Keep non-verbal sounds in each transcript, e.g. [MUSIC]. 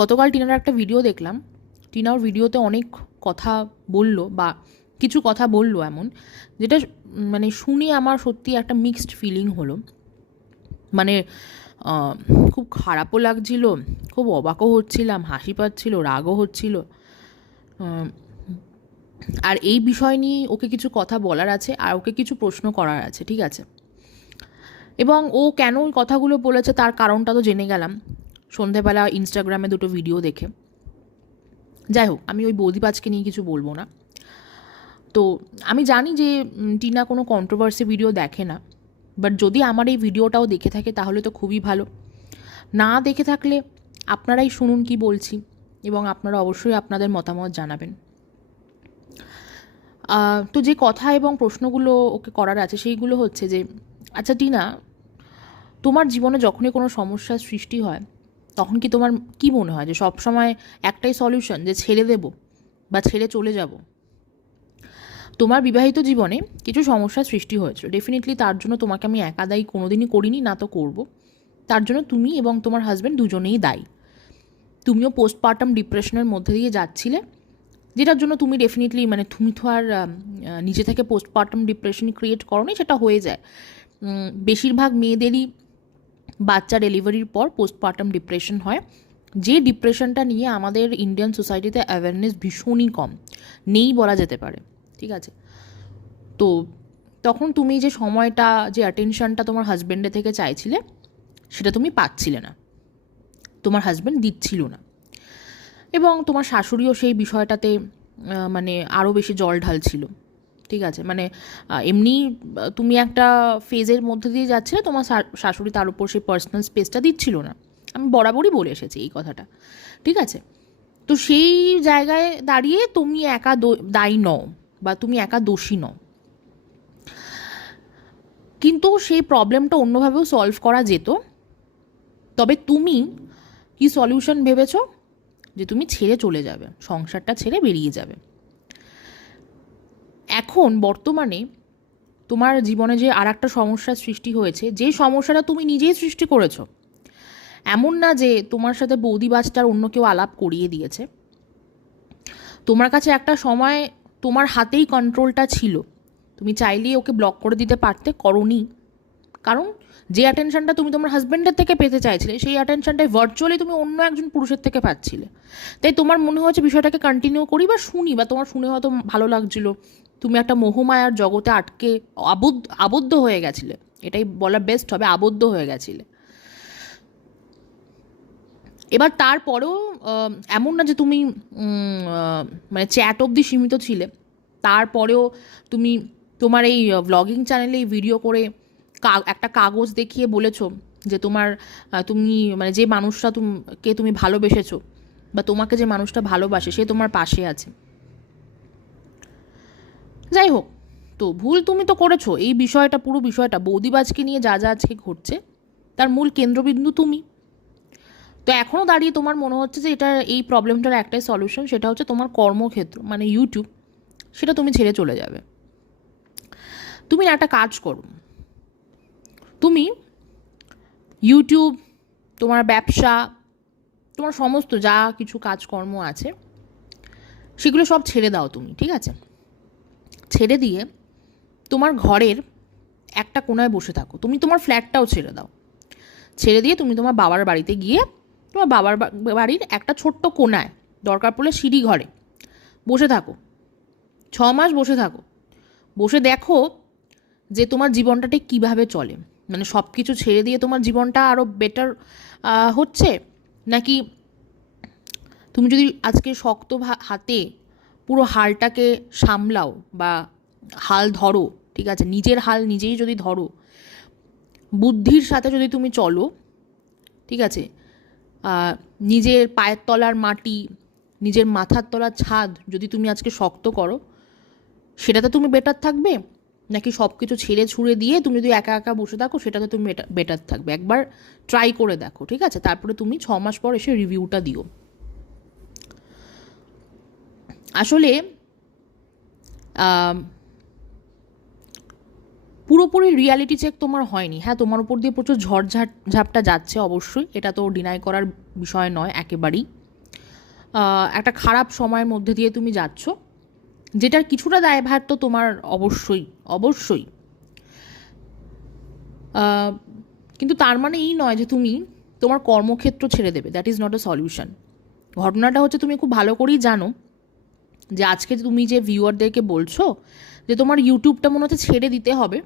গতকাল টিনার একটা ভিডিও দেখলাম। টিনার ভিডিওতে অনেক কথা বলল বা কিছু কথা বলল এমন, যেটা মানে শুনে আমার সত্যি একটা মিক্সড ফিলিং হলো। মানে খুব খারাপও লাগছিল, খুব অবাকও হচ্ছিলাম, হাসি পাচ্ছিল, রাগও হচ্ছিল। আর এই বিষয় নিয়ে ওকে কিছু কথা বলার আছে, আর ওকে কিছু প্রশ্ন করার আছে, ঠিক আছে? এবং ও কেন ওই কথাগুলো বলেছে তার কারণটা তো জেনে গেলাম। সন্ধেবেলা ইনস্টাগ্রামে দুটো ভিডিও দেখে। যাই হোক আমি ওই বৌদিপাজকে নিয়ে কিছু বলব না। তো আমি জানি যে টিনা কোনো কন্ট্রোভার্সি ভিডিও দেখে না বাট যদি আমার এই ভিডিওটাও দেখে থাকে, তাহলে তো খুবই ভালো। না দেখে থাকলে আপনারাই শুনুন কি বলছি, এবং আপনারা অবশ্যই আপনাদের মতামত জানাবেন। তো যে কথা এবং প্রশ্নগুলো ওকে করার আছে, সেইগুলো হচ্ছে যে আচ্ছা টিনা, তোমার জীবনে যখনই কোনো সমস্যার সৃষ্টি হয় তখন কি তোমার কি মনে হয় যে সব সময় একটাই সলিউশন যে ছেড়ে দেব বা ছেড়ে চলে যাব? তোমার বিবাহিত জীবনে কিছু সমস্যার সৃষ্টি হয়েছে ডেফিনেটলি তার জন্য তোমাকে আমি একা দায়ী কোনোদিনই করিনি, না তো করব। তার জন্য তুমি এবং তোমার হাজব্যান্ড দুজনেই দায়ী। তুমিও পোস্টপার্টাম ডিপ্রেশনের মধ্যে দিয়ে যাচ্ছিলে, যেটার জন্য তুমি ডেফিনেটলি মানে তুমি তো আর নিজে থেকে পোস্টপার্টাম ডিপ্রেশন ক্রিয়েট করো সেটা হয়ে যায়। বেশিরভাগ মেয়েদেরই বাচ্চা ডেলিভারির পর পোস্টপার্টাম ডিপ্রেশন হয়। যে ডিপ্রেশনটা নিয়ে আমাদের ইন্ডিয়ান সোসাইটিতে অ্যাওয়ারনেস ভীষণই কম। নেই বলা যেতে পারে, ঠিক আছে? তো তখন তুমি যে সময়টা, যে অ্যাটেনশনটা তোমার হাজব্যান্ডের থেকে চাইছিলে, সেটা তুমি পাচ্ছিলে না। তোমার হাজব্যান্ড দিচ্ছিল না। এবং তোমার শাশুড়িও সেই বিষয়টাতে মানে আরও বেশি জল ঢালছিল। ঠিক আছে মানে এমনি তুমি একটা ফেজের মধ্যে দিয়ে যাচ্ছিলে, তোমার শাশুড়ি তার উপর সেই পার্সোনাল স্পেসটা দিচ্ছিল না। আমি বরাবরই বলে এসেছি এই কথাটা, ঠিক আছে? তো সেই জায়গায় দাঁড়িয়ে তুমি একা দায়ী নও, বা তুমি একা দোষী নও। কিন্তু সেই প্রবলেমটা অন্যভাবেও সলভ করা যেত। তবে তুমি কি সলিউশন ভেবেছো? যে তুমি ছেড়ে চলে যাবে, সংসারটা ছেড়ে বেরিয়ে যাবে। এখন বর্তমানে তোমার জীবনে যে আর একটা সমস্যার সৃষ্টি হয়েছে, যে সমস্যাটা তুমি নিজেই সৃষ্টি করেছ, এমন না যে তোমার সাথে বৌদি বাজটার অন্য কেউ আলাপ করিয়ে দিয়েছে। তোমার কাছে একটা সময় তোমার হাতেই কন্ট্রোলটা ছিল। তুমি চাইলেই ওকে ব্লক করে দিতে পারতে করনি। কারণ যে অ্যাটেনশনটা তুমি তোমার হাজব্যান্ডের থেকে পেতে চাইছিলে, সেই অ্যাটেনশনটাই ভার্চুয়ালি তুমি অন্য একজন পুরুষের থেকে পাচ্ছিলে। তাই তোমার মনে হয়েছে বিষয়টাকে কন্টিনিউ করি বা শুনি বা তোমার শুনে হয়তো ভালো লাগছিল। তুমি একটা মোহমায়ার জগতে আটকে, আবদ্ধ আবদ্ধ হয়ে গেছিলে। এটাই বলা বেস্ট হবে, আবদ্ধ হয়ে গেছিলে। এবার তারপরেও এমন না যে তুমি মানে চ্যাট অবধি সীমিত ছিলে। তারপরেও তুমি তোমার এই ব্লগিং চ্যানেলে এই ভিডিও করে একটা কাগজ দেখিয়ে বলেছ যে তোমার তুমি মানে যে মানুষটা তুম- কে তুমি ভালোবেসেছো বা তোমাকে যে মানুষটা ভালোবাসে সে তোমার পাশে আছে। যাই হোক, তো ভুল তুমি তো করেছ। এই বিষয়টা, পুরো বিষয়টা, বৌদিবাজকে নিয়ে যা যা আজকে ঘটছে, তার মূল কেন্দ্রবিন্দু তুমি। তো এখনও দাঁড়িয়ে তোমার মনে হচ্ছে যে এটা, এই প্রবলেমটার একটাই সলিউশন সেটা হচ্ছে তোমার কর্মক্ষেত্র মানে ইউটিউব সেটা তুমি ছেড়ে চলে যাবে। তুমি একটা কাজ করো। তুমি ইউটিউব তোমার ব্যবসা, তোমার সমস্ত যা কিছু কাজকর্ম আছে, সেগুলো সব ছেড়ে দাও তুমি, ঠিক আছে? ছেড়ে দিয়ে তোমার ঘরের একটা কোনায় বসে থাকো। তুমি তোমার ফ্ল্যাটটাও ছেড়ে দাও। ছেড়ে দিয়ে তুমি তোমার বাবার বাড়িতে গিয়ে তোমার বাবার বাড়ির একটা ছোট্ট কোনায় দরকার পড়লে সিঁড়ি ঘরে, বসে থাকো। ছ মাস বসে থাকো। বসে দেখো যে তোমার জীবনটা ঠিক কীভাবে চলে। মানে সব কিছু ছেড়ে দিয়ে তোমার জীবনটা আরও বেটার হচ্ছে? নাকি তুমি যদি আজকে শক্ত হাতে পুরো হালটাকে সামলাও বা হাল ধরো, ঠিক আছে? নিজের হাল নিজেই যদি ধরো, বুদ্ধির সাথে যদি তুমি চলো, ঠিক আছে? নিজের পায়ের তলার মাটি, নিজের মাথার তলার ছাদ যদি তুমি আজকে শক্ত করো, সেটাতে তুমি বেটার থাকবে? নাকি সব কিছু ছেড়ে ছুড়ে দিয়ে তুমি যদি একা একা বসে থাকো, সেটাতে তুমি বেটার থাকবে? একবার ট্রাই করে দেখো, ঠিক আছে? তারপরে তুমি ছ মাস পর এসে রিভিউটা দিও। আসলে পুরোপুরি রিয়ালিটি চেক তোমার হয়নি। হ্যাঁ তোমার উপর দিয়ে প্রচুর ঝড় ঝাপটা যাচ্ছে অবশ্যই। এটা তো ডিনাই করার বিষয় নয়, একেবারেই। একটা খারাপ সময়ের মধ্যে দিয়ে তুমি যাচ্ছ, যেটার কিছুটা দায়ভার তো তোমার অবশ্যই অবশ্যই। কিন্তু তার মানে এই নয় যে তুমি তোমার কর্মক্ষেত্র ছেড়ে দেবে। That is not a solution ঘটনাটা হচ্ছে তুমি খুব ভালো করেই জানো। যে আজকে তুমি যে ভিউয়ারদেরকে বলছো যে তোমার ইউটিউবটা মনে হচ্ছে ছেড়ে দিতে হবে,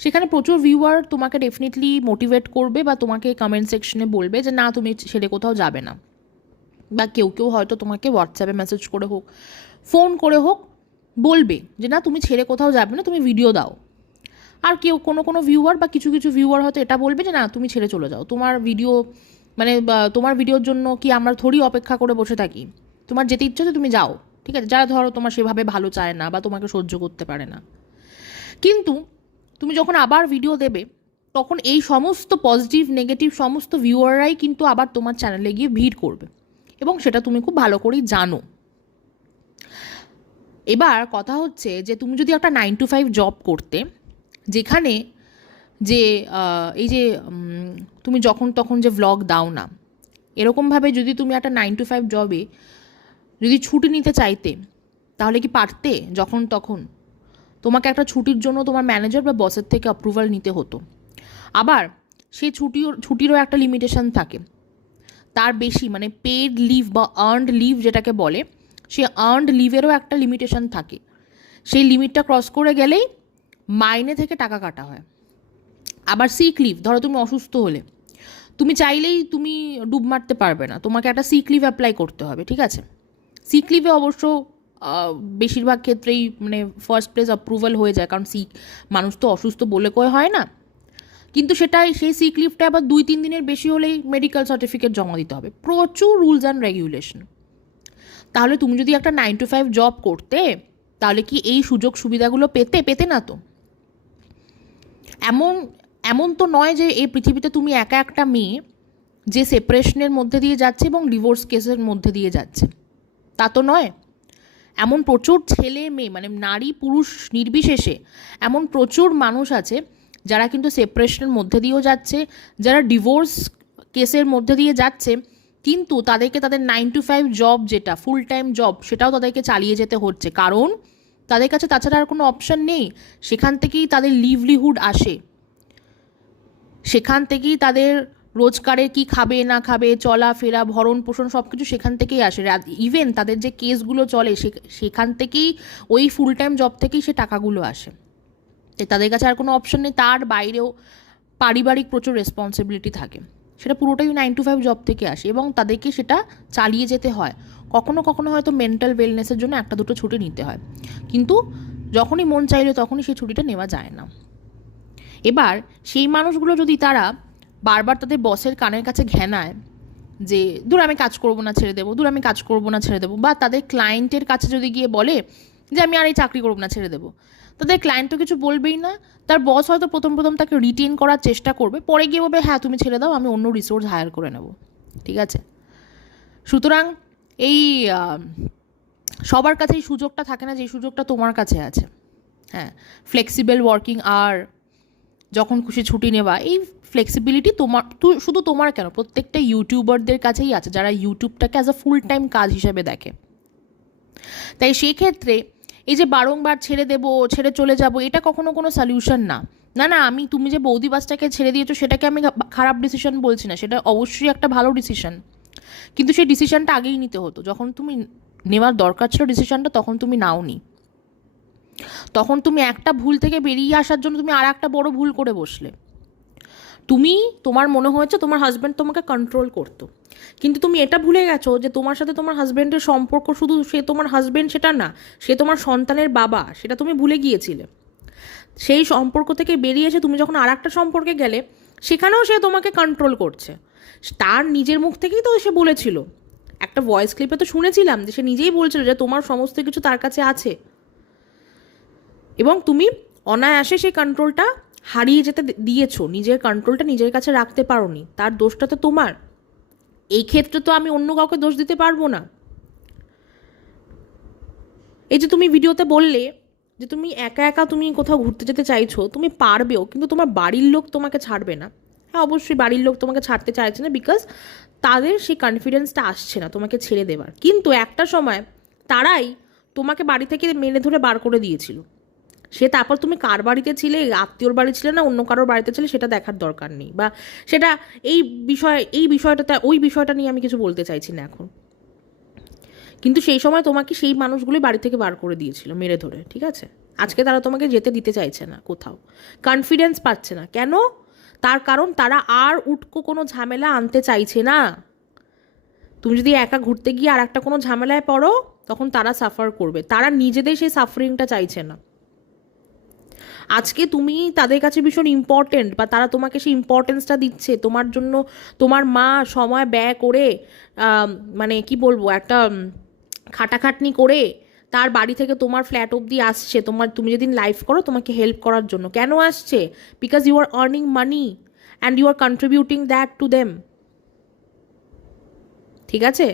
সেখানে প্রচুর ভিউয়ার তোমাকে ডেফিনেটলি মোটিভেট করবে বা তোমাকে কমেন্ট সেকশনে বলবে যে না, তুমি ছেড়ে কোথাও যাবে না। বা কেউ কেউ হয়তো তোমাকে হোয়াটসঅ্যাপে মেসেজ করে হোক ফোন করে হোক, বলবে যে না, তুমি ছেড়ে কোথাও যাবে না, তুমি ভিডিও দাও। আর কেউ, কোনো কোনো ভিউয়ার বা কিছু কিছু ভিউয়ার হয়তো এটা বলবে যে না, তুমি ছেড়ে চলে যাও। তোমার ভিডিও মানে তোমার ভিডিওর জন্য কি আমরা থোড়ি অপেক্ষা করে বসে থাকি? তোমার যেতে ইচ্ছে তুমি যাও। ঠিক আছে? যারা ধরো তোমার সেভাবে ভালো চায় না বা তোমাকে সহ্য করতে পারে না। কিন্তু তুমি যখন আবার ভিডিও দেবে, তখন এই সমস্ত পজিটিভ নেগেটিভ সমস্ত ভিউয়াররাই কিন্তু আবার তোমার চ্যানেলে গিয়ে ভিড় করবে। এবং সেটা তুমি খুব ভালো করেই জানো। এবার কথা হচ্ছে যে, তুমি যদি একটা নাইন টু ফাইভ জব করতে, যেখানে যে এই যে তুমি যখন তখন যে ভ্লগ দাও না, এরকমভাবে যদি তুমি একটা নাইন টু ফাইভ জবে যদি ছুটি নিতে চাইতে, তাহলে কি পারতে যখন তখন? তোমাকে একটা ছুটির জন্য তোমার ম্যানেজার বা বসের থেকে অ্যাপ্রুভাল নিতে হতো। আবার সেই ছুটিও, ছুটিরও একটা লিমিটেশন থাকে। তার বেশি মানে পেড লিভ বা আর্নড লিভ যেটাকে বলে সে আর্নড লিভেরও একটা লিমিটেশন থাকে। সেই লিমিটটা ক্রস করে গেলেই মাইনে থেকে টাকা কাটা হয়। আবার সিক লিভ ধরো তুমি অসুস্থ হলে। তুমি চাইলেই তুমি ডুব মারতে পারবে না। তোমাকে একটা সিক লিভ অ্যাপ্লাই করতে হবে, ঠিক আছে? সিক লিভে অবশ্য বেশিরভাগ ক্ষেত্রেই মানে ফার্স্ট প্লেস অ্যাপ্রুভাল হয়ে যায়। কারণ সিক মানুষ তো অসুস্থ বলে কয়ে হয় না। কিন্তু সেটাই, সেই সিক লিভটা আবার দুই, তিন দিনের বেশি হলেই মেডিকেল সার্টিফিকেট জমা দিতে হবে। প্রচুর রুলস অ্যান্ড রেগুলেশন তাহলে তুমি যদি একটা নাইন টু ফাইভ জব করতে, তাহলে কি এই সুযোগ সুবিধাগুলো পেতে পেতে না তো? এমন এমন তো নয় যে এই পৃথিবীতে তুমি একা একটা মেয়ে যে সেপারেশনের মধ্যে দিয়ে যাচ্ছে এবং ডিভোর্স কেসের মধ্যে দিয়ে যাচ্ছে। তা তো নয়। এমন প্রচুর ছেলে মেয়ে মানে নারী পুরুষ নির্বিশেষে এমন প্রচুর মানুষ আছে যারা কিন্তু সেপারেশনের মধ্যে দিয়েও যাচ্ছে, যারা ডিভোর্স কেসের মধ্যে দিয়ে যাচ্ছে, কিন্তু তাদেরকে তাদের নাইন টু ফাইভ জব যেটা ফুল টাইম জব সেটাও তাদেরকে চালিয়ে যেতে হচ্ছে। কারণ তাদের কাছে তাছাড়া আর কোনো অপশন নেই। সেখান থেকেই তাদের লিভলিহুড আসে। সেখান থেকেই তাদের রোজগারের কি খাবে, না খাবে চলাফেরা ভরণ পোষণ সব কিছু সেখান থেকেই আসে। ইভেন তাদের যে কেসগুলো চলে সেখান থেকেই ওই ফুল টাইম জব থেকেই সে টাকাগুলো আসে। তাদের কাছে আর কোনো অপশন নেই, তার বাইরেও পারিবারিক প্রচুর রেসপন্সিবিলিটি থাকে। সেটা পুরোটাই নাইন টু ফাইভ জব থেকে আসে এবং তাদেরকে সেটা চালিয়ে যেতে হয়। কখনো কখনো হয়তো মেন্টাল ওয়েলনেসের জন্য একটা দুটো ছুটি নিতে হয়। কিন্তু যখনই মন চাইলে তখনই সেই ছুটিটা নেওয়া যায় না। এবার সেই মানুষগুলো যদি তারা বারবার তাদের বসের কানের কাছে ঘেনায় যে, দূর আমি কাজ করব না, ছেড়ে দেবো, দূর আমি কাজ করব না, ছেড়ে দেবো। বা তাদের ক্লায়েন্টের কাছে যদি গিয়ে বলে যে, আমি আর এই চাকরি করব না, ছেড়ে দেবো। তাদের ক্লায়েন্ট তো কিছু বলবেই না। তার বস হয়তো প্রথম প্রথম তাকে রিটেন করার চেষ্টা করবে। পরে গিয়ে বলবে হ্যাঁ তুমি ছেড়ে দাও, আমি অন্য রিসোর্স হায়ার করে নেব। ঠিক আছে? সুতরাং এই সবার কাছে এই সুযোগটা থাকে না যে সুযোগটা তোমার কাছে আছে। হ্যাঁ ফ্লেক্সিবল ওয়ার্কিং আর যখন খুশি ছুটি নেওয়া, এই ফ্লেক্সিবিলিটি তোমার শুধু তোমার কেন? প্রত্যেকটা ইউটিউবারদের কাছেই আছে, যারা ইউটিউবটাকে অ্যাজ আ ফুল টাইম কাজ হিসেবে দেখে। তাই সেই ক্ষেত্রে এই যে বারংবার ছেড়ে দেবো, ছেড়ে চলে যাব, এটা কখনো কোনো সলিউশন না। না না, আমি তুমি যে বৌদি বাসটাকে ছেড়ে দিয়েছ, সেটাকে আমি খারাপ ডিসিশন বলছি না, সেটা অবশ্যই একটা ভালো ডিসিশন কিন্তু সেই ডিসিশনটা আগেই নিতে হতো। যখন তুমি নেওয়ার দরকার ছিল ডিসিশনটা তখন তুমি নাও নি তখন তুমি একটা ভুল থেকে বেরিয়ে আসার জন্য তুমি আর একটা বড় ভুল করে বসলে। তুমি, তোমার মনে হয়েছে তোমার হাজব্যান্ড তোমাকে কন্ট্রোল করতো। কিন্তু তুমি এটা ভুলে গেছো যে তোমার সাথে তোমার হাজব্যান্ডের সম্পর্ক শুধু সে তোমার হাজব্যান্ড সেটা না, সে তোমার সন্তানের বাবা, সেটা তুমি ভুলে গিয়েছিলে। সেই সম্পর্ক থেকে বেরিয়ে এসে তুমি যখন আর একটা সম্পর্কে গেলে, সেখানেও সে তোমাকে কন্ট্রোল করছে। তার নিজের মুখ থেকেই তো সে বলেছিল। একটা ভয়েস ক্লিপে তো শুনেছিলাম যে সে নিজেই বলছিল যে তোমার সমস্ত কিছু তার কাছে আছে। এবং তুমি অনায়াসে সেই কন্ট্রোলটা হারিয়ে যেতে দিয়েছ, নিজের কন্ট্রোলটা নিজের কাছে রাখতে পারোনি, তার দোষটা তো তোমার। এই ক্ষেত্রে তো আমি অন্য কাউকে দোষ দিতে পারব না। এই যে তুমি ভিডিওতে বললে যে তুমি একা একা তুমি কোথাও ঘুরতে যেতে চাইছো, তুমি পারবেও, কিন্তু তোমার বাড়ির লোক তোমাকে ছাড়বে না। হ্যাঁ অবশ্যই বাড়ির লোক তোমাকে ছাড়তে চাইছে না বিকজ তাদের সেই কনফিডেন্সটা আসছে না তোমাকে ছেড়ে দেবার। কিন্তু একটা সময় তারাই তোমাকে বাড়ি থেকে মেনে ধরে বার করে দিয়েছিল। সে তারপর তুমি কার বাড়িতে ছিলে আত্মীয়র বাড়ি ছিলে না, অন্য কারোর বাড়িতে ছিলে, সেটা দেখার দরকার নেই। বা সেটা এই বিষয়, এই বিষয়টাতে, ওই বিষয়টা নিয়ে আমি কিছু বলতে চাইছি না এখন। কিন্তু সেই সময় তোমাকে সেই মানুষগুলি বাড়ি থেকে বার করে দিয়েছিল, মেরে ধরে, ঠিক আছে? আজকে তারা তোমাকে যেতে দিতে চাইছে না কোথাও। কনফিডেন্স পাচ্ছে না। কেন? তার কারণ তারা আর উটকো কোনো ঝামেলা আনতে চাইছে না। তুমি যদি একা ঘুরতে গিয়ে আর একটা কোনো ঝামেলায় পড়ো, তখন তারা সাফার করবে। তারা নিজেদের সেই সাফারিংটা চাইছে না। আজকে তুমি তাদের কাছে ভীষণ ইম্পর্টেন্ট বা তারা তোমাকে সেই ইম্পর্টেন্সটা দিচ্ছে। তোমার জন্য তোমার মা সময় ব্যয় করে মানে কি বলব, একটা খাটাখাটনি করে তার বাড়ি থেকে তোমার ফ্ল্যাট অবধি আসছে। তোমার, তুমি যেদিন লাইফ করো, তোমাকে হেল্প করার জন্য। কেন আসছে? Because you are earning money and you are contributing that to them ঠিক আছে?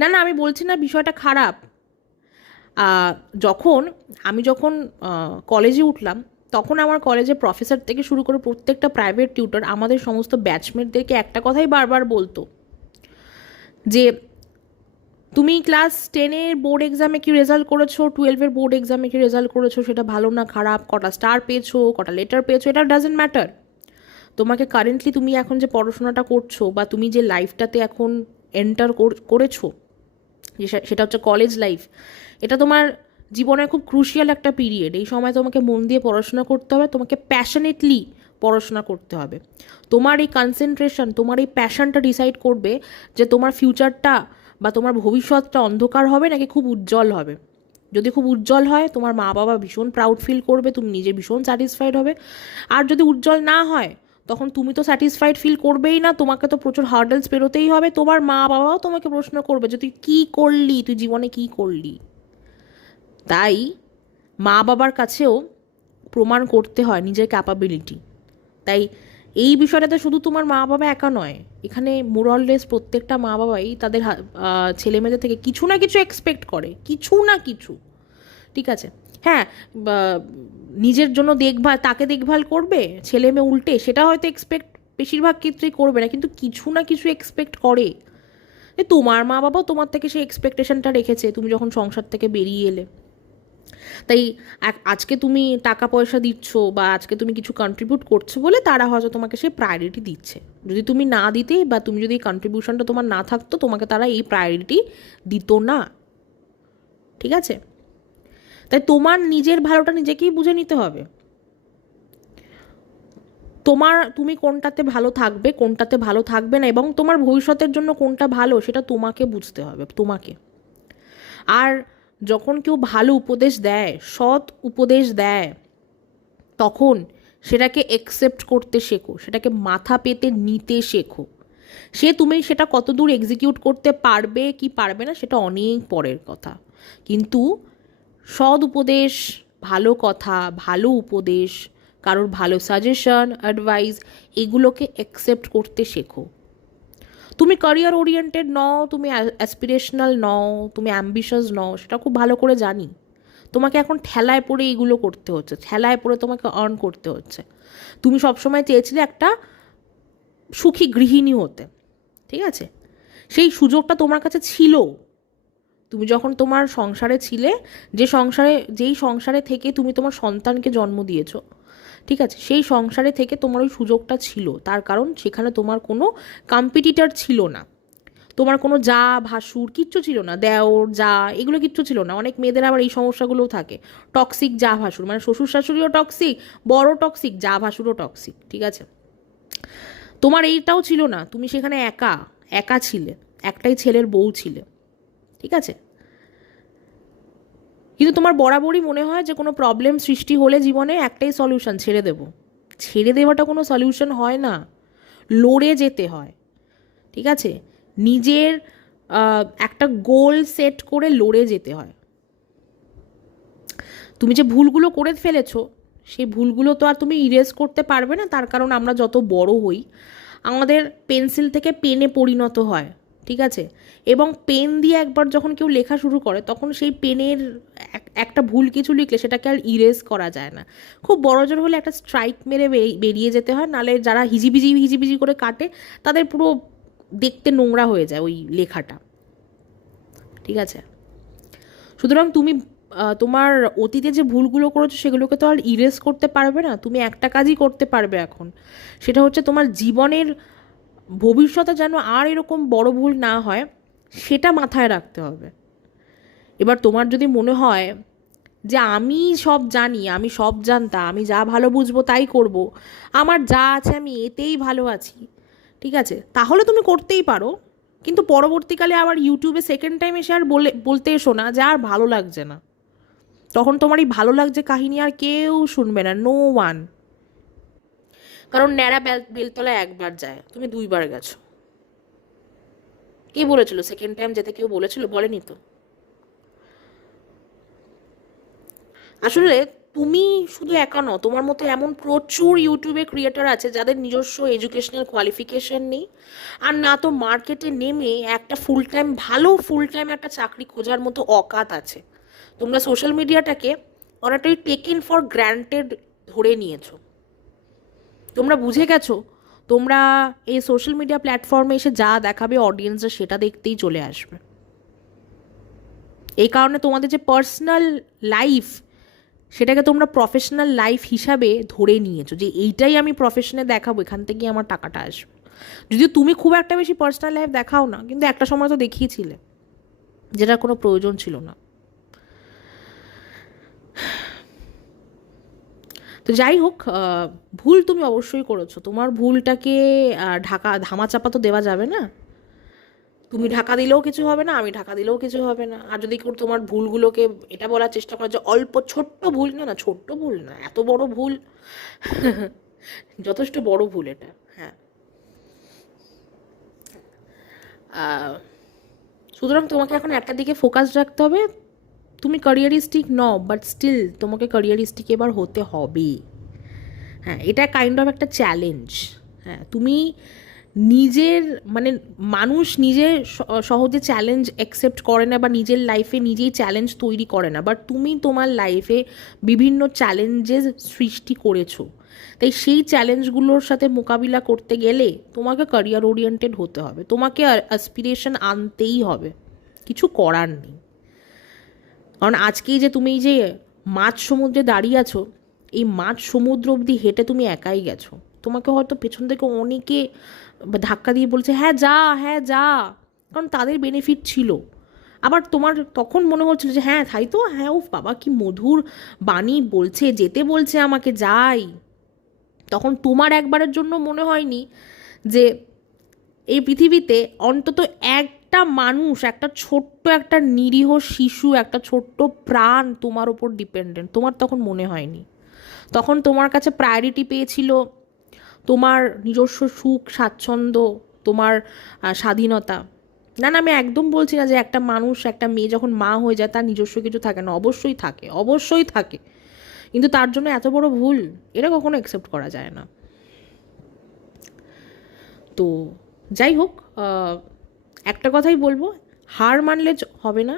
না না, আমি বলছি না বিষয়টা খারাপ। যখন, আমি যখন কলেজে উঠলাম তখন আমার কলেজে প্রফেসর থেকে শুরু করে প্রত্যেকটা প্রাইভেট টিউটর আমাদের সমস্ত ব্যাচমেটদেরকে একটা কথাই বারবার বলতো যে, তুমি ক্লাস টেনের বোর্ড এক্সামে কি রেজাল্ট করেছ? টুয়েলভের বোর্ড এক্সামে কি রেজাল্ট করেছ? সেটা ভালো না খারাপ? কটা স্টার পেয়েছ? কটা লেটার পেয়েছ? এটা ডাজেন্ট ম্যাটার তোমাকে কারেন্টলি তুমি এখন যে পড়াশোনাটা করছ বা তুমি যে লাইফটাতে এখন এন্টার করেছ, যে সেটা হচ্ছে কলেজ লাইফ এটা তোমার জীবনের খুব ক্রুশিয়াল একটা পিরিয়ড এই সময় তোমাকে মন দিয়ে পড়াশোনা করতে হবে, তোমাকে প্যাশনেটলি পড়াশোনা করতে হবে। তোমার এই কনসেন্ট্রেশন তোমার এই প্যাশনটা ডিসাইড করবে যে তোমার ফিউচারটা বা তোমার ভবিষ্যৎটা অন্ধকার হবে নাকি খুব উজ্জ্বল হবে। যদি খুব উজ্জ্বল হয়, তোমার মা বাবা ভীষণ প্রাউড ফিল করবে, তুমি নিজে ভীষণ স্যাটিসফাইড হবে। আর যদি উজ্জ্বল না হয়, তখন তুমি তো স্যাটিসফাইড ফিল করবেই না, তোমাকে তো প্রচুর হার্ডেলস পেরোতেই হবে। তোমার মা বাবাও তোমাকে প্রশ্ন করবে যে, তুই কী করলি? তুই জীবনে কী করলি? তাই মা বাবার কাছেও প্রমাণ করতে হয় নিজের ক্যাপাবিলিটি তাই এই বিষয়টাতে শুধু তোমার মা বাবা একা নয়, এখানে মোরাললেস প্রত্যেকটা মা বাবাই তাদের ছেলে মেয়েদের থেকে কিছু না কিছু এক্সপেক্ট করে, কিছু না কিছু। ঠিক আছে? হ্যাঁ নিজের জন্য দেখভাল, তাকে দেখভাল করবে, ছেলে মেয়ে উল্টে, সেটা হয়তো এক্সপেক্ট বেশিরভাগ ক্ষেত্রেই করবে না, কিন্তু কিছু না কিছু এক্সপেক্ট করে। তোমার মা বাবা তোমার থেকে সেই এক্সপেকটেশনটা রেখেছে, তুমি যখন সংসার থেকে বেরিয়ে এলে। তাই আজকে তুমি টাকা পয়সা দিচ্ছ বা আজকে তুমি কিছু কন্ট্রিবিউট করছ বলে তারা হয়তো তোমাকে সেই প্রায়োরিটি দিচ্ছে। যদি তুমি না দিতে বা তুমি যদি এই কন্ট্রিবিউশনটা তোমার না থাকতো, তোমাকে তারা এই প্রায়োরিটি দিত না। ঠিক আছে? তাই তোমার নিজের ভালোটা নিজেকেই বুঝে নিতে হবে। তোমার, তুমি কোনটাতে ভালো থাকবে, কোনটাতে ভালো থাকবে না এবং তোমার ভবিষ্যতের জন্য কোনটা ভালো সেটা তোমাকে বুঝতে হবে, তোমাকে। আর যখন কেউ ভালো উপদেশ দেয়, সৎ উপদেশ দেয়, তখন সেটাকে একসেপ্ট করতে শেখো, সেটাকে মাথা পেতে নিতে শেখো। সে তুমি সেটা কতদূর এক্সিকিউট করতে পারবে কি পারবে না সেটা অনেক পরের কথা। কিন্তু সৎ উপদেশ, ভালো কথা, ভালো উপদেশ, কারোর ভালো সাজেশন অ্যাডভাইস এগুলোকে অ্যাকসেপ্ট করতে শেখো। তুমি ক্যারিয়ার ওরিয়েন্টেড নও, তুমি অ্যাসপিরেশনাল নও, তুমি অ্যাম্বিশাস নও, সেটা খুব ভালো করে জানি। তোমাকে এখন ঠেলায় পড়ে এগুলো করতে হচ্ছে, ঠেলায় পড়ে তোমাকে আর্ন করতে হচ্ছে। তুমি সবসময় চেয়েছিলে একটা সুখী গৃহিণী হতে, ঠিক আছে? সেই সুযোগটা তোমার কাছে ছিল। তুমি যখন তোমার সংসারে ছিলে, যে সংসারে, যেই সংসারে থেকে তুমি তোমার সন্তানকে জন্ম দিয়েছ ঠিক আছে? সেই সংসারে থেকে তোমার ওই সুযোগটা ছিল। তার কারণ সেখানে তোমার কোনো কম্পিটিটার ছিল না। তোমার কোনো যা ভাসুর কিচ্ছু ছিল না। দেওর, যা, এগুলো কিচ্ছু ছিল না। অনেক মেয়েদের আবার এই সমস্যাগুলোও থাকে। টক্সিক যা ভাসুর মানে শ্বশুর শাশুড়িও টক্সিক বড় টক্সিক যা ভাসুরও টক্সিক ঠিক আছে? তোমার এইটাও ছিল না। তুমি সেখানে একা একা ছিলে। একটাই ছেলের বউ ছিলে। ঠিক আছে? কিন্তু তোমার বরাবরই মনে হয় যে কোনো প্রবলেম সৃষ্টি হলে জীবনে একটাই সলিউশন ছেড়ে দেব। ছেড়ে দেওয়াটা কোনো সলিউশন হয় না। লড়ে যেতে হয়। ঠিক আছে? নিজের একটা গোল সেট করে লড়ে যেতে হয়। তুমি যে ভুলগুলো করে ফেলেছো, সেই ভুলগুলো তো আর তুমি ইরেজ করতে পারবে না। তার কারণ আমরা যত বড় হই, আমাদের পেন্সিল থেকে পেনে পরিণত হয়। ঠিক আছে? এবং পেন দিয়ে একবার যখন কেউ লেখা শুরু করে, তখন সেই পেনের একটা ভুল কিছু লিখলে সেটাকে আর ইরেজ করা যায় না। খুব বড় জোর হলে একটা স্ট্রাইক মেরে বেরিয়ে- যেতে হয়, নালে যারা হিজিবিজি হিজিবিজি করে কাটে, তাদের পুরো দেখতে নোংরা হয়ে যায় ওই লেখাটা। ঠিক আছে? সুতরাং তুমি তোমার অতীতে যে ভুলগুলো করেছ, সেগুলোকে তো আর ইরেজ করতে পারবে না। তুমি একটা কাজই করতে পারবে এখন। সেটা হচ্ছে তোমার জীবনের ভবিষ্যতে যেন আর এরকম বড় ভুল না হয়, সেটা মাথায় রাখতে হবে। এবার তোমার যদি মনে হয় যে আমি সব জানি, আমি সব জানতাম, আমি যা ভালো বুঝব তাই করব, আমার যা আছে আমি এতেই ভালো আছি, ঠিক আছে? তাহলে তুমি করতেই পারো। কিন্তু পরবর্তীকালে আবার ইউটিউবে সেকেন্ড টাইম এসে আর বলে, বলতে এসো না যে আর ভালো লাগছে না। তখন তোমার এই ভালো লাগছে কাহিনী আর কেউ শুনবে না নো ওয়ান কারণ ন্যাড়া বেল বেলতলা একবার যায়। তুমি দুইবার গেছো। কে বলেছিল? সেকেন্ড টাইম যেতে কেউ বলেছিল? বলেনি তো। আসলে তুমি শুধু একা নও, তোমার মতো এমন প্রচুর ইউটিউবে ক্রিয়েটার আছে যাদের নিজস্ব এডুকেশনাল কোয়ালিফিকেশন নেই। আর না তো মার্কেটে নেমে একটা ফুল টাইম ভালো ফুল টাইম একটা চাকরি খোঁজার মতো অকাত আছে। তোমরা সোশ্যাল মিডিয়াটাকে অনেকটাই টেকেন ফর গ্র্যান্টেড ধরে নিয়েছো। তোমরা বুঝে গেছো? তোমরা এই সোশ্যাল মিডিয়া প্ল্যাটফর্মে এসে যা দেখাবে অডিয়েন্সরা সেটা দেখতেই চলে আসবে। এই কারণে তোমাদের যে পার্সোনাল লাইফ সেটাকে তোমরা প্রফেশনাল লাইফ হিসাবে ধরে নিয়েছো যে এইটাই আমি প্রফেশনে দেখাবো, এখান থেকেই আমার টাকাটা আসবে। যদিও তুমি খুব একটা বেশি পার্সোনাল লাইফ দেখাও না, কিন্তু একটা সময় তো দেখিয়েছিলে, যেটার কোনো প্রয়োজন ছিল না। তো যাই হোক ভুল তুমি অবশ্যই করেছ। তোমার ভুলটাকে ঢাকা, ধামাচাপা তো দেওয়া যাবে না। তুমি ঢাকা দিলেও কিছু হবে না, আমি ঢাকা দিলেও কিছু হবে না। আর যদি তোমার ভুলগুলোকে এটা বলার চেষ্টা করে যে অল্প ছোট্ট ভুল, না না, ছোট্ট ভুল না, এত বড় ভুল, [LAUGHS] যথেষ্ট বড় ভুল এটা হ্যাঁ। সুতরাং তোমাকে এখন একটা দিকে ফোকাস রাখতে হবে। তুমি ক্যারিয়ারিস্টিক নও বাট স্টিল তোমাকে ক্যারিয়ারিস্টিক এবার হতে হবে। হ্যাঁ এটা কাইন্ড অফ একটা চ্যালেঞ্জ হ্যাঁ তুমি নিজের মানে মানুষ নিজে সহজে চ্যালেঞ্জ অ্যাকসেপ্ট করে না বা নিজের লাইফে নিজেই চ্যালেঞ্জ তৈরি করে না বাট তুমি তোমার লাইফে বিভিন্ন চ্যালেঞ্জেস সৃষ্টি করেছ। তাই সেই চ্যালেঞ্জগুলোর সাথে মোকাবিলা করতে গেলে তোমাকে ক্যারিয়ার ওরিয়েন্টেড হতে হবে। তোমাকে অ্যাসপিরেশন আনতেই হবে। কিছু করার নেই। কারণ আজকেই যে তুমি যে মাছ সমুদ্রে দাঁড়িয়ে আছো, এই মাছ সমুদ্র অবধি হেঁটে তুমি একাই গেছো। তোমাকে হয়তো পেছন থেকে অনেকে ধাক্কা দিয়ে বলছে হ্যাঁ যা হ্যাঁ যা। কারণ তাদের বেনিফিট ছিল। আবার তোমার তখন মনে হচ্ছিল যে হ্যাঁ তাই তো হ্যাঁ ও বাবা, কি মধুর বাণী বলছে, যেতে বলছে আমাকে, যাই। তখন তোমার একবারের জন্য মনে হয়নি যে, এই পৃথিবীতে অন্তত একটা মানুষ, একটা ছোট্ট একটা নিরীহ শিশু, একটা ছোট্ট প্রাণ তোমার ওপর ডিপেন্ডেন্ট তোমার তখন মনে হয়নি। তখন তোমার কাছে প্রায়োরিটি পেয়েছিল তোমার নিজস্ব সুখ, স্বাচ্ছন্দ্য, তোমার স্বাধীনতা। না না, আমি একদম বলছি না যে একটা মানুষ, একটা মেয়ে যখন মা হয়ে যায়, তার নিজস্ব কিছু থাকে না। অবশ্যই থাকে অবশ্যই থাকে। কিন্তু তার জন্য এত বড় ভুল, এটা কখনো অ্যাকসেপ্ট করা যায় না। তো যাই হোক একটা কথাই বলব, হার মানলে হবে না।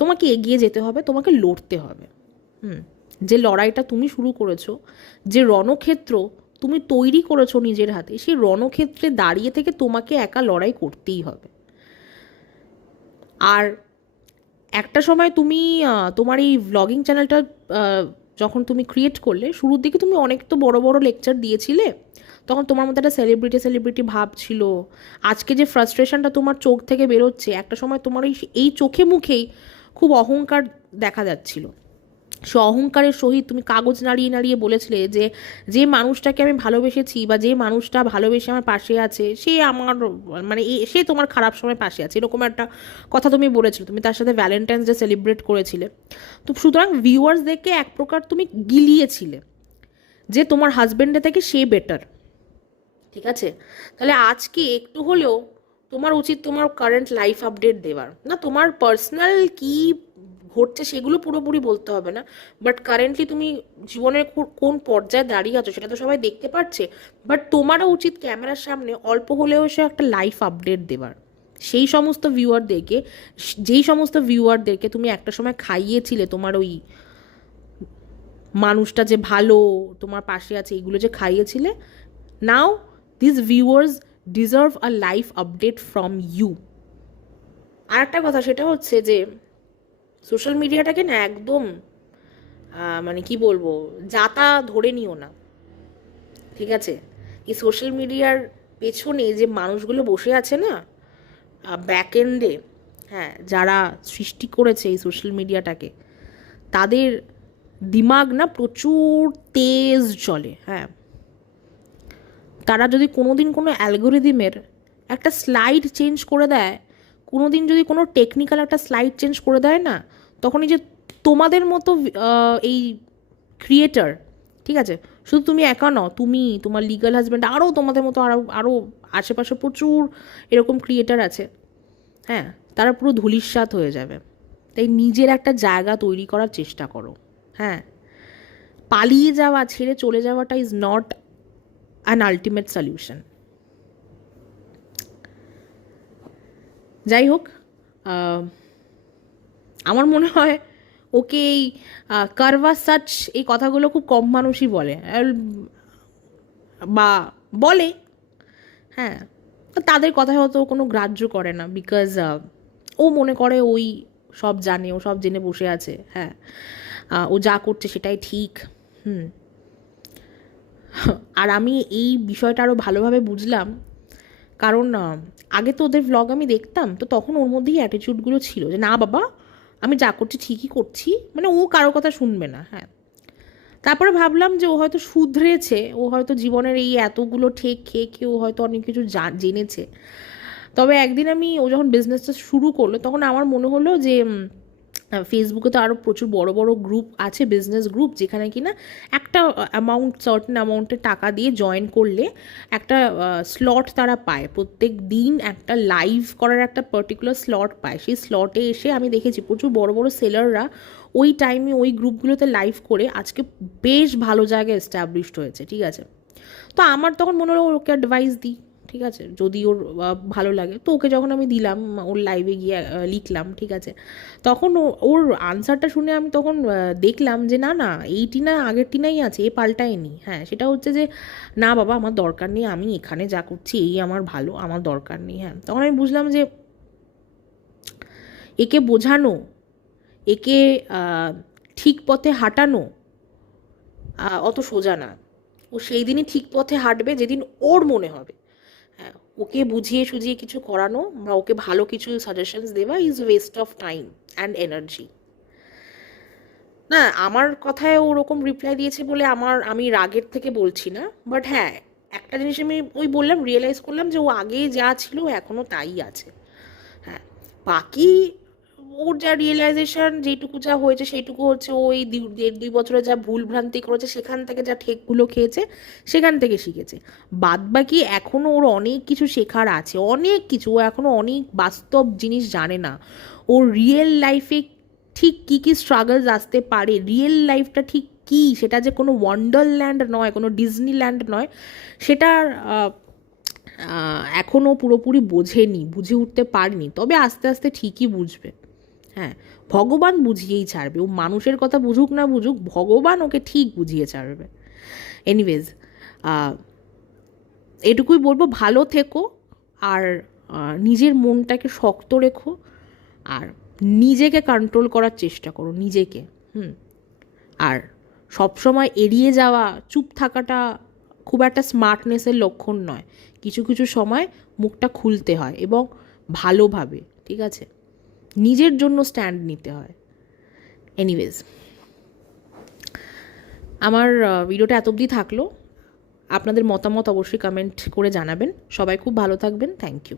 তোমাকে এগিয়ে যেতে হবে, তোমাকে লড়তে হবে। হুম, যে লড়াইটা তুমি শুরু করেছ, যে রণক্ষেত্র তুমি তৈরি করেছ নিজের হাতে, সেই রণক্ষেত্রে দাঁড়িয়ে থেকে তোমাকে একা লড়াই করতেই হবে। আর একটা সময় তুমি তোমার এই ভ্লগিং চ্যানেলটা যখন তুমি ক্রিয়েট করলে, শুরুর দিকে তুমি অনেক তো বড় বড় লেকচার দিয়েছিলে তখন তোমার মধ্যে একটা সেলিব্রিটি সেলিব্রিটি ভাব ছিল। আজকে যে ফ্রাস্ট্রেশনটা তোমার চোখ থেকে বেরোচ্ছে, একটা সময় তোমার এই এই চোখে মুখেই খুব অহংকার দেখা যাচ্ছিল। সে অহংকারের সহিত তুমি কাগজ নাড়িয়ে নাড়িয়ে বলেছিলে যে যে মানুষটাকে আমি ভালোবেসেছি বা যে মানুষটা ভালোবেসে আমার পাশে আছে, সে আমার মানে সে তোমার খারাপ সময় পাশে আছে। এরকম একটা কথা তুমি বলেছিলে। তুমি তার সাথে ভ্যালেন্টাইন্স ডে সেলিব্রেট করেছিলে। তো সুতরাং ভিউয়ার্সদেরকে এক প্রকার তুমি গিলিয়েছিলে যে তোমার হাজব্যান্ডের থেকে সে বেটার ঠিক আছে? তাহলে আজকে একটু হলেও তোমার উচিত তোমার কারেন্ট লাইফ আপডেট দেওয়ার না, তোমার পার্সোনাল কি ঘটছে সেগুলো পুরোপুরি বলতে হবে না। বাট কারেন্টলি তুমি জীবনের কোন পর্যায়ে দাঁড়িয়ে আছো সেটা তো সবাই দেখতে পাচ্ছে বাট তোমারও উচিত ক্যামেরার সামনে অল্প হলেও সে একটা লাইফ আপডেট দেওয়ার সেই সমস্ত ভিউয়ারদেরকে যেই সমস্ত ভিউয়ারদেরকে তুমি একটা সময় খাইয়েছিলে তোমার ওই মানুষটা যে ভালো, তোমার পাশে আছে এইগুলো যে খাইয়েছিলে now this viewers deserve a life update from you আর একটা কথা, সেটা হচ্ছে যে সোশ্যাল মিডিয়াটাকে না একদম মানে কি বলব, যাতা ধরে নিও না। ঠিক আছে? এই সোশ্যাল মিডিয়ার পেছনে যে মানুষগুলো বসে আছে না ব্যাক এন্ডে হ্যাঁ যারা সৃষ্টি করেছে এই সোশ্যাল মিডিয়াটাকে তাদের দিমাগ না প্রচুর তেজ চলে হ্যাঁ। তারা যদি কোনো দিন কোনো অ্যালগোরিদিমের একটা স্লাইড চেঞ্জ করে দেয় কোনো দিন যদি কোনো টেকনিক্যাল একটা স্লাইড চেঞ্জ করে দেয় না তখন এই যে তোমাদের মতো এই ক্রিয়েটার, ঠিক আছে? শুধু তুমি একা নও, তুমি, তোমার লিগাল হাজব্যান্ড আরও তোমাদের মতো আরও আরও আশেপাশে প্রচুর এরকম ক্রিয়েটার আছে। হ্যাঁ তারা পুরো ধূলিসাৎ হয়ে যাবে। তাই নিজের একটা জায়গা তৈরি করার চেষ্টা করো। হ্যাঁ পালিয়ে যাওয়া, ছেড়ে চলে যাওয়াটা is not an ultimate solution যাই হোক আমার মনে হয় ওকে এই কারভা সাচ এই কথাগুলো খুব কম মানুষই বলে। বা বলে হ্যাঁ তাদের কথায় হয়তো কোনো গ্রাহ্য করে না বিকজ ও মনে করে ওই সব জানে, ও সব জেনে বসে আছে হ্যাঁ ও যা করছে সেটাই ঠিক, হুম। [LAUGHS] আর আমি এই বিষয়টা আরও ভালোভাবে বুঝলাম। কারণ আগে তো ওদের ভ্লগ আমি দেখতাম, তো তখন ওর মধ্যেই অ্যাটিটিউডগুলো ছিল যে, না বাবা, আমি যা করছি ঠিকই করছি। মানে ও কারও কথা শুনবে না হ্যাঁ। তারপরে ভাবলাম যে ও হয়তো শুধরেছে, ও হয়তো জীবনের এই এতগুলো ঠেক খেয়ে খেয়ে ও হয়তো অনেক কিছু জেনেছে। তবে একদিন আমি, ও যখন বিজনেসটা শুরু করল, তখন আমার মনে হলো যে ফেসবুকে তো আরও প্রচুর বড় বড় গ্রুপ আছে বিজনেস গ্রুপ যেখানে কিনা একটা অ্যামাউন্ট সার্টেন অ্যামাউন্টের টাকা দিয়ে জয়েন করলে একটা স্লট তারা পায়। প্রত্যেক দিন একটা লাইভ করার একটা পার্টিকুলার স্লট পায়। সেই স্লটে এসে আমি দেখেছি প্রচুর বড় বড় সেলাররা ওই টাইমে ওই গ্রুপগুলোতে লাইভ করে আজকে বেশ ভালো জায়গায় এস্টাবলিশড হয়েছে, ঠিক আছে? তো আমার তখন মনে হলো ওকে অ্যাডভাইস দিই। ঠিক আছে? যদি ওর ভালো লাগে। তো ওকে যখন আমি দিলাম ওর লাইভে গিয়ে লিখলাম, ঠিক আছে? তখন ওর আনসারটা শুনে আমি তখন দেখলাম যে, না না এই টিনা আগের টিনাই আছে, এ পাল্টায়নি। হ্যাঁ সেটা হচ্ছে যে, না, বাবা, আমার দরকার নেই, আমি এখানে যা করছি, এই আমার ভালো, আমার দরকার নেই। হ্যাঁ তখন আমি বুঝলাম যে, একে বোঝানো, একে ঠিক পথে হাঁটানো অত সোজা না। ও সেই দিনই ঠিক পথে হাঁটবে, যেদিন ওর মনে হবে। ওকে বুঝিয়ে সুঝিয়ে কিছু করানো বা ওকে ভালো কিছু সাজেশনস দেওয়া is waste of time and energy না, আমার কথায় ওরকম রিপ্লাই দিয়েছে বলে আমার, আমি রাগের থেকে বলছি না বাট হ্যাঁ একটা জিনিস আমি ওই বললাম রিয়েলাইজ করলাম যে ও আগে যা ছিল এখনও তাই আছে। হ্যাঁ বাকি ওর যা রিয়েলাইজেশন যেটুকু যা হয়েছে সেইটুকু হচ্ছে ওই দেড় দুই বছরে যা ভুল ভ্রান্তি করেছে সেখান থেকে যা ঠেকগুলো খেয়েছে সেখান থেকে শিখেছে। বাদ বাকি এখনও ওর অনেক কিছু শেখার আছে অনেক কিছু ও এখনও অনেক বাস্তব জিনিস জানে না। ওর রিয়েল লাইফে ঠিক কী কী স্ট্রাগলস আসতে পারে রিয়েল লাইফটা ঠিক কী সেটা যে কোনো ওয়ান্ডারল্যান্ড নয় কোনো ডিজনিল্যান্ড নয় আহ, এখনও পুরোপুরি বোঝেনি বুঝে উঠতে পারেনি। তবে আস্তে আস্তে ঠিকই বুঝবে। হ্যাঁ ভগবান বুঝিয়েই ছাড়বে। ও মানুষের কথা বুঝুক না বুঝুক, ভগবান ওকে ঠিক বুঝিয়ে ছাড়বে। এনিওয়েজ এটুকুই বলব, ভালো থেকো আর নিজের মনটাকে শক্ত রেখো আর নিজেকে কন্ট্রোল করার চেষ্টা করো, নিজেকে, হুম। আর সবসময় এড়িয়ে যাওয়া, চুপ থাকাটা খুব একটা স্মার্টনেসের লক্ষণ নয়। কিছু কিছু সময় মুখটা খুলতে হয় এবং ভালোভাবে, ঠিক আছে? নিজের জন্য স্ট্যান্ড নিতে হয়। এনিওয়েজ আমার ভিডিওটা এত অবধি থাকল। আপনাদের মতামত অবশ্যই কমেন্ট করে জানাবেন। সবাই খুব ভালো থাকবেন। Thank you